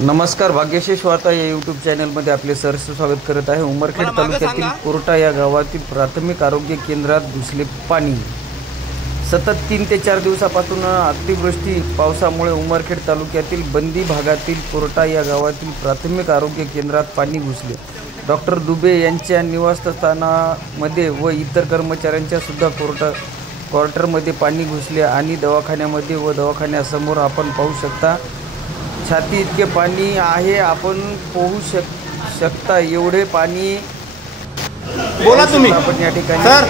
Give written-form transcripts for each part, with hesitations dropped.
नमस्कार, भाग्यशेष वार्ता या यूट्यूब चॅनलमध्ये आपले सहर्ष स्वागत करत आहे। उमरखेड तालुक्यातील कोर्टा या गावातील प्राथमिक आरोग्य केंद्रात घुसले पाणी। सतत 3 ते 4 दिवसापासून अतिवृष्टी पावसामुळे उमरखेड तालुक्यातील बंदी भागातील कोर्टा या गावातील प्राथमिक आरोग्य केंद्रात पाणी घुसले। डॉक्टर दुबे यांच्या निवासस्थानामध्ये व इतर कर्मचाऱ्यांच्या सुद्धा क्वार्टरमध्ये पाणी घुसले आणि दवाखान्यामध्ये व दवाखान्यासमोर आपण पाहू शकता छाती इतके पाणी आहे। आपण पोहू शकता एवढे पाणी। बोला तुम्ही आपण या ठिकाणी सर,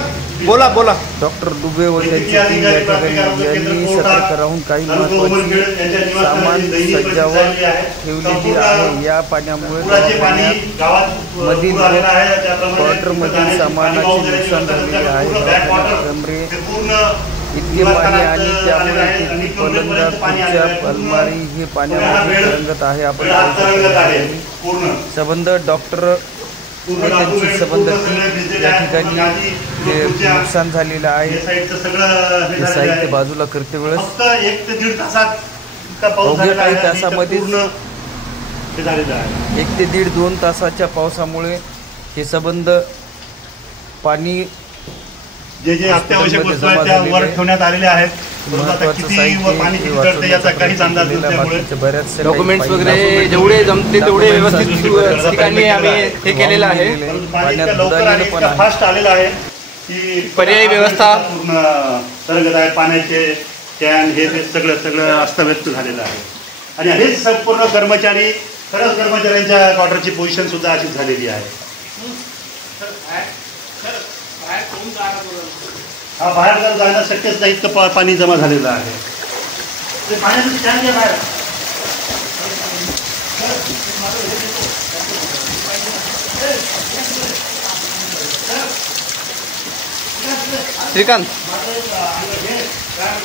बोला बोला। डॉक्टर दुबे व त्यांची टीम या ठिकाणी यांनी सतर्क राहून काही महत्त्वाचे सामान सज्जावर ठेवलेली आहे। या पाण्यामुळे मधील क्वार्टरमधील सामानाचे नुकसान झालेले आहे। कमरे इतके पाणी आणि त्यामुळे तिथली पलंगा, खुर्च्या, अलमारी हे पाण्यामध्ये तरंगत आहे। आपण संबंध डॉक्टर व त्यांची संबंध टीम या ठिकाणी जे नुकसान झालेलं आहे ते साहित्य बाजूला करते वेळेस अवघ्या काही तासामध्येच 1 ते 1.5-2 तासाच्या पावसामुळे हे संबंध पाणी जे अत्यावश्यक वस्तू आहेत त्या वर ठेवण्यात आलेल्या आहेत। किती व पाणी किती गळते याचा काहीच अंदाज नसल्यामुळे डॉक्युमेंट्स वगैरे जेवढे जमते तेवढे व्यवस्थित ठिकाणी आम्ही हे केलेलं आहे। लवकर फास्ट आलेला आहे की पर्यायी व्यवस्था पूर्ण तरंगत आहे। पाण्याचे कॅन हे सगळं अस्तव्यस्त झालेलं आहे आणि हे संपूर्ण कर्मचारी खरंच कर्मचाऱ्यांच्या क्वार्टरची पोझिशन सुद्धा अशीच झालेली आहे। हा बाहेर जर जाणं शक्यच नाही इतकं पाणी जमा झालेलं आहे। ते पाण्याचं कॅन घ्या बाहेर। श्रीकांत